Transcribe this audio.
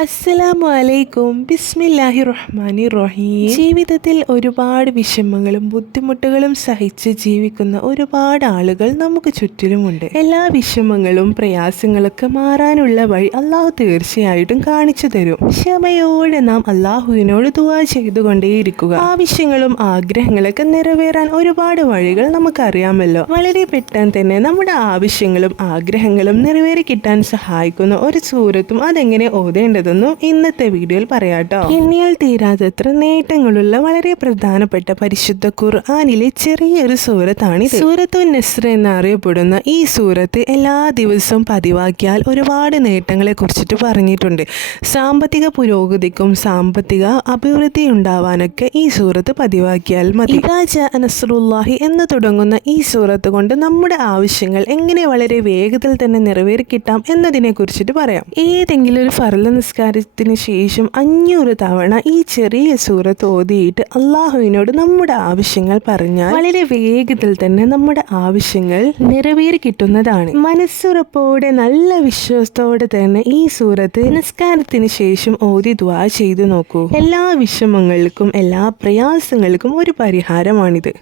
അസ്സലാമു അലൈക്കും ബിസ്മില്ലാഹി റഹ്മാനി റഹീം ജീവിതത്തിൽ ഒരുപാട് വിഷമങ്ങളും ബുദ്ധിമുട്ടുകളും സഹിച്ച് ജീവിക്കുന്ന ഒരുപാട് ആളുകൾ നമുക്ക് ചുറ്റിലുമുണ്ട്. എല്ലാ വിഷമങ്ങളും പ്രയാസങ്ങളൊക്കെ മാറാനുള്ള വഴി അള്ളാഹു തീർച്ചയായിട്ടും കാണിച്ചു തരും. ക്ഷമയോടെ നാം അള്ളാഹുവിനോട് ദുവാ ചെയ്തുകൊണ്ടേയിരിക്കുക. ആവശ്യങ്ങളും ആഗ്രഹങ്ങളൊക്കെ നിറവേറാൻ ഒരുപാട് വഴികൾ നമുക്കറിയാമല്ലോ. വളരെ പെട്ടെന്ന് തന്നെ നമ്മുടെ ആവശ്യങ്ങളും ആഗ്രഹങ്ങളും നിറവേറി കിട്ടാൻ സഹായിക്കുന്ന ഒരു സൂരത്തും അതെങ്ങനെ ഓതേണ്ടതെന്നും ഇന്നത്തെ വീഡിയോയിൽ പറയാം കേട്ടോ എണ്ണിയാൽ തീരാതത്ര നേട്ടങ്ങളുള്ള വളരെ പ്രധാനപ്പെട്ട പരിശുദ്ധ ഖുർആാനിലെ ചെറിയൊരു സൂറത്താണിത്. സൂറത്തു നസ്ര എന്നറിയപ്പെടുന്ന ഈ സൂറത്ത് എല്ലാ ദിവസവും പതിവാക്കിയാൽ ഒരുപാട് നേട്ടങ്ങളെ കുറിച്ചിട്ട് പറഞ്ഞിട്ടുണ്ട്. സാമ്പത്തിക പുരോഗതിക്കും സാമ്പത്തിക അഭിവൃദ്ധി ഉണ്ടാവാനൊക്കെ ഈ സൂറത്ത് പതിവാക്കിയാൽ മതി. നസ്രുല്ലാഹി എന്ന് തുടങ്ങുന്ന ഈ സൂറത്ത് കൊണ്ട് നമ്മുടെ ആവശ്യങ്ങൾ എങ്ങനെ വളരെ വേഗത്തിൽ തന്നെ നിറവേറി കിട്ടാം എന്നതിനെ കുറിച്ചിട്ട് പറയാം. ഏതെങ്കിലും ഒരു ഫർല നിസ്കാരത്തിന് ശേഷം അഞ്ഞൂറ് തവണ ഈ ചെറിയ സൂറത്ത് ഓതിയിട്ട് അള്ളാഹുവിനോട് നമ്മുടെ ആവശ്യങ്ങൾ പറഞ്ഞാൽ വളരെ വേഗത്തിൽ തന്നെ നമ്മുടെ ആവശ്യങ്ങൾ നിറവേറി കിട്ടുന്നതാണ്. മനസ്സുറപ്പോടെ നല്ല വിശ്വാസത്തോടെ തന്നെ ഈ സൂറത്ത് നമസ്കാരത്തിന് ശേഷം ഓതി ദ്വാ ചെയ്തു നോക്കൂ. എല്ലാ വിഷമങ്ങൾക്കും എല്ലാ പ്രയാസങ്ങൾക്കും ഒരു പരിഹാരമാണിത്.